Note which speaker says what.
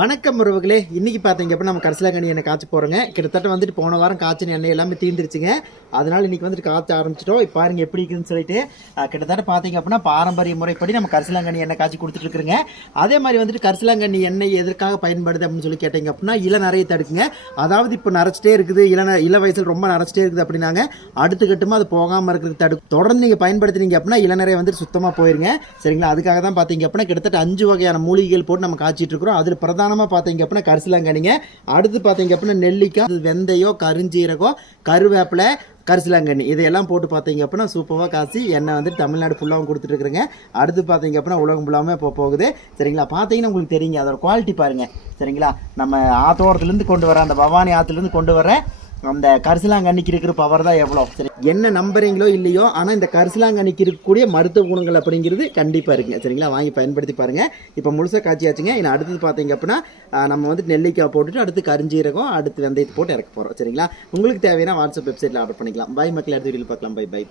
Speaker 1: வணக்கம் உறவுகளே. இன்னைக்கு பார்த்தீங்க அப்படின்னா நம்ம கரிசலாங்கண்ணி எண்ணெய் காய்ச்சி போகிறோங்க கிட்டத்தட்ட வந்துட்டு போன வாரம் காய்ச்சின எண்ணெய் எல்லாமே தீர்ந்துருச்சுங்க அதனால இன்னைக்கு வந்துட்டு காய்ச்ச ஆரம்பிச்சிட்டோம். இப்போ பாருங்க எப்படி இருக்குதுன்னு சொல்லிட்டு கிட்டத்தட்ட பார்த்தீங்க அப்படின்னா பாரம்பரிய முறைப்படி நம்ம கரிசலாங்கண்ணி எண்ணெய் காய்ச்சி கொடுத்துட்டு இருக்கிறோங்க. அதே மாதிரி வந்துட்டு கரிசலாங்கண்ணி எண்ணெய் எதற்காக பயன்படுது அப்படின்னு சொல்லி கேட்டீங்க அப்படின்னா இள நிறைய தடுக்குங்க. அதாவது இப்போ நரைச்சிட்டே இருக்குது. இள இள வயசில் ரொம்ப நரைச்சிட்டே இருக்குது அப்படின்னாங்க. அடுத்த கட்டமாக அது போகாமல் இருக்கிறது தடுக்கும். தொடர்ந்து நீங்கள் பயன்படுத்தினீங்க அப்படின்னா இளநரை வந்துட்டு சுத்தமாக போயிருங்க. சரிங்களா? அதுக்காக தான் பார்த்தீங்க அப்படின்னா கிட்டத்தட்ட அஞ்சு வகையான மூலிகைகள் போட்டு நம்ம காய்ச்சிட்டு இருக்கிறோம். அதில் பிரதானமாக பார்த்தீங்க அப்படின்னா கரிசலாங்கண்ணிங்க. அடுத்து பார்த்தீங்க அப்படின்னா நெல்லிக்காய் அது வெந்தயம் கருஞ்சீரகம் கருவேப்பிலை கரிசலாங்கண்ணி. இதையெல்லாம் போட்டு பார்த்தீங்க அப்படின்னா சூப்பராக காசி எண்ணெய் வந்து தமிழ்நாடு ஃபுல்லாகவும் கொடுத்துட்ருக்குறேங்க. அடுத்து பார்த்தீங்க அப்படின்னா உலகம் ஃபுல்லாமே இப்போ போகுது. சரிங்களா? பார்த்தீங்கன்னா உங்களுக்கு தெரியுங்க. அதோட குவாலிட்டி பாருங்கள் சரிங்களா? நம்ம ஆத்தோரத்துலேருந்து கொண்டு வர அந்த பவானி ஆற்றுலேருந்து கொண்டு வர அந்த கரிசலாங்கண்ணிக்கு இருக்கிற பவர் தான் எவ்வளோ சரி. என்ன நம்புறீங்களோ இல்லையோ ஆனால் இந்த கரிசலாங்கண்ணிக்கு இருக்கக்கூடிய மருத்துவ குணங்கள் அப்படிங்கிறது கண்டிப்பாக இருக்குங்க. சரிங்களா? வாங்கி பயன்படுத்தி பாருங்கள் இப்போ முழுசாக காய்ச்சியாச்சுங்க. இன்னும் அடுத்தது பார்த்தீங்க அப்படின்னா நம்ம வந்து நெல்லிக்காய் போட்டுட்டு அடுத்து கரிஞ்சீரகம் அடுத்து வெந்தயத்தை போட்டு இறக்க போகிறோம் சரிங்களா? உங்களுக்கு தேவையான வாட்ஸ்அப் வெப்சைட்டில் ஆர்டர் பண்ணிக்கலாம். பை மக்கள் அடுத்த வீடியோ பார்க்கலாம். By by by